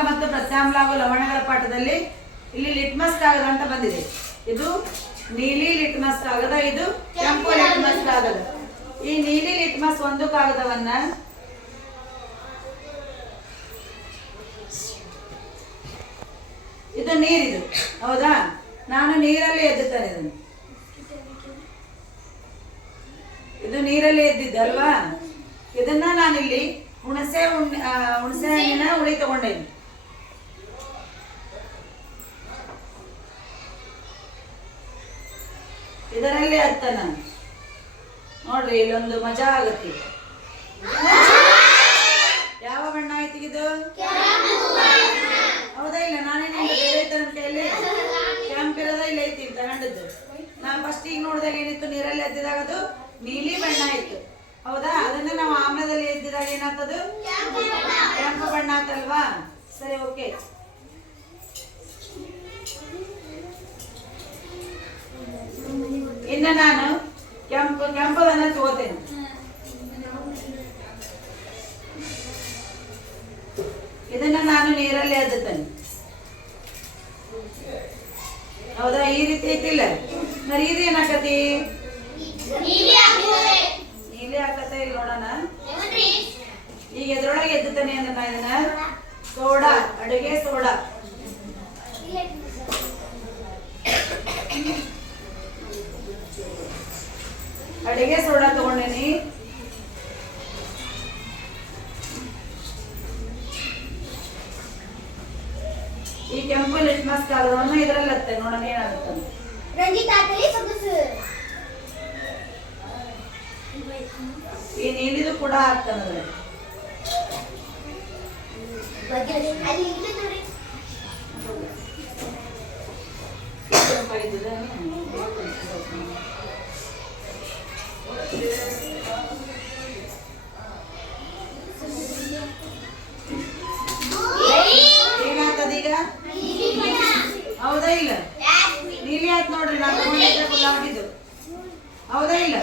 ಆಮ್ಲ ಮತ್ತು ಪ್ರತ್ಯಾಮ್ಲ ಹಾಗೂ ಲವಣಗಳ ಪಾಠದಲ್ಲಿ ಇಲ್ಲಿ ಲಿಟ್ಮಸ್ ಕಾಗದ ಅಂತ ಬಂದಿದೆ. ಇದು ನೀಲಿ ಲಿಟ್ಮಸ್ ಕಾಗದ, ಇದು ಕೆಂಪು ಲಿಟ್ಮಸ್ ಕಾಗದ. ಈ ನೀಲಿ ಲಿಟ್ಮಸ್ ಒಂದು ಕಾಗದವನ್ನ ಇದು ನೀರಿದು, ಹೌದಾ? ನಾನು ನೀರಲ್ಲಿ ಎದ್ದುತ್ತೇನೆ. ಇದು ನೀರಲ್ಲಿ ಎದ್ದಿದ್ದಲ್ವಾ? ಇದನ್ನ ನಾನಿಲ್ಲಿ ಹುಣಸೆ ಹಣ್ಣಿನ ಹುಳಿ ತಗೊಂಡೇನಿ. ಇದರಲ್ಲಿ ಅತ್ತ ನಾನು ನೋಡ್ರಿ, ಇಲ್ಲೊಂದು ಮಜಾ ಆಗತ್ತೆ. ಯಾವ ಬಣ್ಣ ಆಯ್ತು ಇದು? ಹೌದಾ ಇಲ್ಲ? ನಾನೇನು ಬೇರೆ ಐತೆ ನನ್ನ ಕೈಯಲ್ಲಿ ಕೆಂಪಿರೋದ ಇಲ್ಲ ಐತಿ ತಗೊಂಡದ್ದು. ನಾನು ಫಸ್ಟ್ ಈಗ ನೋಡಿದಾಗ ಏನಿತ್ತು, ನೀರಲ್ಲಿ ಎದ್ದಿದಾಗ ಅದು ನೀಲಿ ಬಣ್ಣ ಇತ್ತು, ಹೌದಾ? ಅದನ್ನ ನಾವು ಆಮ್ಲದಲ್ಲಿ ಎದ್ದಿದಾಗ ಏನಾಗ್ತದು? ಕೆಂಪು ಬಣ್ಣ ಆತಲ್ವಾ? ಸರಿ, ಓಕೆ. ಇನ್ನು ನಾನು ಕೆಂಪದನ್ನ ತಗೋತೇನೆ. ಇದನ್ನ ನಾನು ನೀರಲ್ಲಿ ಎದ್ದುತ್ತೇನೆ, ಹೌದಾ? ಈ ರೀತಿ ಐತಿಲ್ಲ? మరి ಇದು ಏನಾಕತಿ? ನೀಲಿ ಹಾಕತ್ತೆ. ಇಲ್ಲಿ ನೋಡೋಣ. ಈಗ ಎದ್ರೊಳಗೆ ಎದ್ದುತ್ತಾನೆ ಅಂದ್ರೆ ನಾ ಇದನ್ನ ಸೋಡಾ, ಅಡುಗೆ ಸೋಡಾ, ಅಡುಗೆ ಸೋಡಾ ತಗೊಂಡೇನಿ. ಈ ಕೆಂಪು ಲಿಟ್ಮಸ್ ಕಾಗದವನ್ನು ಇದರಲ್ಲಿ ಹತ್ತೆ, ನೋಡೋಣ ಏನಾಗುತ್ತೆ. ಈ ನೀಲಿದು ಕೂಡ ಹಾಕ್ತಾನೆ. ಏನಾಗ್ತದೀಗ? ಹೌದಾ ಇಲ್ಲ? ನೀಲಿ ಆಯ್ತು ನೋಡ್ರಿ. ನಾನು ತಗೊಂಡಿದ್ದೆ ಗುಲಾಬಿದು, ಹೌದಾ ಇಲ್ಲ?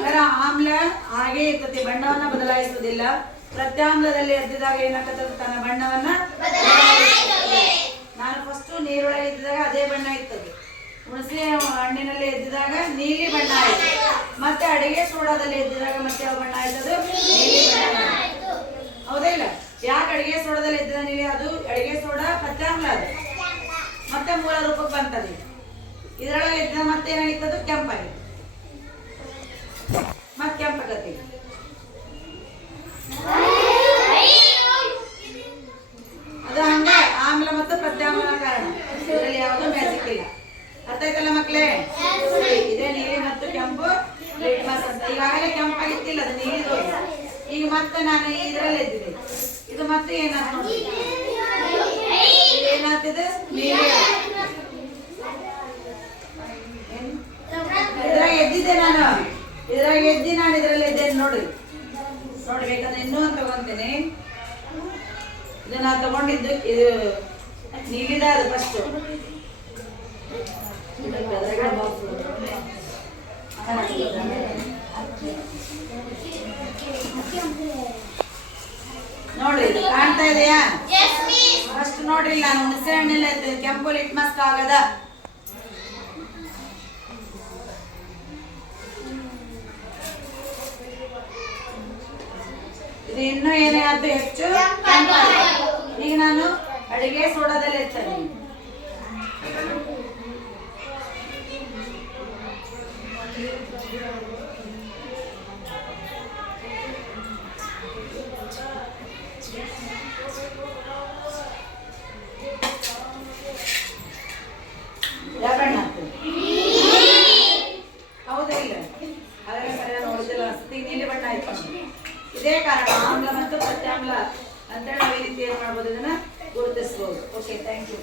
ಅದರ ಆಮ್ಲ ಹಾಗೆ ಇರ್ತದೆ, ಬಣ್ಣವನ್ನ ಬದಲಾಯಿಸುವುದಿಲ್ಲ. ಪ್ರತ್ಯಾಮ್ಲದಲ್ಲಿ ಎದ್ದಿದಾಗ ಏನಾಗ್ತದೆ? ತನ್ನ ಬಣ್ಣವನ್ನ ನಾನು ಫಸ್ಟ್ ನೀರೊಳಗೆ ಎದ್ದಿದಾಗ ಅದೇ ಬಣ್ಣ ಇರ್ತದೆ. ಹುಣಸೆ ಹಣ್ಣಿನಲ್ಲಿ ಎದ್ದಿದಾಗ ನೀಲಿ ಬಣ್ಣ ಆಯ್ತು. ಮತ್ತೆ ಅಡಿಗೆ ಸೋಡಾದಲ್ಲಿ ಎದ್ದಿದಾಗ ಮತ್ತೆ ಯಾವ ಬಣ್ಣ ಆಯ್ತದು? ನೀಲಿ ಬಣ್ಣ, ಹೌದಾ ಇಲ್ಲ? ಯಾಕೆ ಅಡಿಗೆ ಸೋಡಾದಲ್ಲಿ ಎದ್ದಿದ ನೀಲಿ? ಅದು ಅಡಿಗೆ ಸೋಡಾ ಪ್ರತ್ಯಾಮ್ಲ, ಅದು ಮತ್ತೆ ಮೂಲ ರೂಪಕ್ಕೆ ಬಂತದೆ. ಇದರೊಳಗೆ ಎದ್ದಿದ ಮತ್ತೆ ಏನಾಗಿತ್ತದು? ಕೆಂಪಾಗಿತ್ತು. ಮತ್ತೆ ಕೆಂಪಾಗತ್ತೆ. ಅದು ಹಂಗ ಆಮ್ಲ ಮತ್ತು ಪ್ರತ್ಯಾಮ್ಲ ಕಾರಣ. ಇದರಲ್ಲಿ ಯಾವುದು ಮ್ಯಾಜಿಕ್ ಇಲ್ಲ. ಅರ್ಥ ಆಯ್ತಲ್ಲ ಮಕ್ಳೇ? ಇದೇ ನೀಲಿ ಮತ್ತು ಕೆಂಪು ಲಿಟ್ಮಸ್ ಅಂತ. ಈಗಾಗಲೇ ಕೆಂಪಾಗಿತ್ತಿಲ್ಲ, ಅದು ನೀಲಿದು. ಈಗ ಮತ್ತೆ ನಾನು ಇದರಲ್ಲಿ ಎದ್ದಿದೆ. ಇದು ಮತ್ತೆ ಏನಾಗ್ತದೆ ನೋಡಿ, ಏನಾಗ್ತದೆ? ನೀಲಿ. ಇದ್ರಾಗ ಎದ್ದಿದ್ದೆ ನಾನು, ಇದ್ರಾಗ ಎದ್ದಿ ನಾನು ಇದರಲ್ಲಿ ಎದ್ದೇನೆ ನೋಡ್ರಿ. ನೋಡ್ಬೇಕಂದ್ರೆ ಇನ್ನೂ ಒಂದು ತಗೊಂತೀನಿ. ಇದು ನಾನು ತಗೊಂಡಿದ್ದು ಇದು ನೀಲಿದ, ಅದು ಫಸ್ಟ್ ನೋಡ್ರಿ, ಕಾಣ್ತಾ ಇದೆಯಾ? ಫಸ್ಟ್ ನೋಡ್ರಿ, ನಾನು ಹುಣಸೆ ಹಣ್ಣಿಲ್ಲ ಕೆಂಪು ಲಿಟ್ಮಸ್ ಕಾಗದ. ಇದು ಇನ್ನೂ ಏನೇ ಆಯ್ತು ಹೆಚ್ಚು ಈಗ ನಾನು ಅಡಿಗೆ ಸೋಡಾದಲ್ಲಿ ಇರ್ತೇನೆ. ಯಾವ ಬಣ್ಣ ಆಗ್ತದೆ? ಹೌದಾ ಇಲ್ಲ? ಅದೆಲ್ಲ ಸರಿಯಾಗಿ ನೋಡಿದಿಲ್ಲ ಅನ್ಸುತ್ತೆ. ನೀಲಿ ಬಣ್ಣ ಆಯ್ತು. ಇದೇ ಕಾರಣ ಆಮ್ಲ ಮತ್ತು ಪ್ರತ್ಯಾಮ್ಲ ಅಂತೇಳಿ ನಾವು ಈ ರೀತಿ ಏನು ಮಾಡ್ಬೋದು, ಇದನ್ನ ಗುರುತಿಸ್ಬೋದು. Okay, thank you.